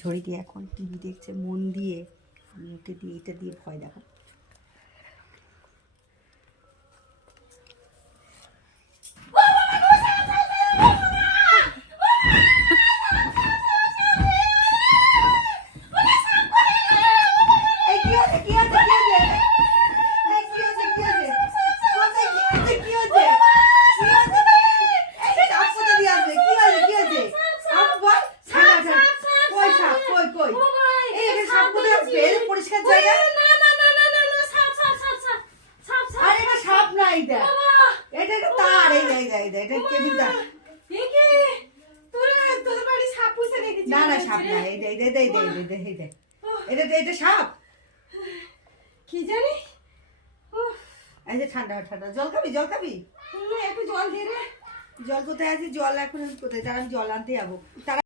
ঝড়িটি এখন টিভি দেখছে মন দিয়ে, আমি ওকে দিয়ে এটা দিয়ে ভয় দেখাবো। এটা সাপ কি জানি। এই যে ঠান্ডা ঠান্ডা জল খাবি, জল খাবি? একটু জল দিয়ে রে। জল কোথায় আছে? জল এখন কোথায়? তার আমি জল আনতে যাবো।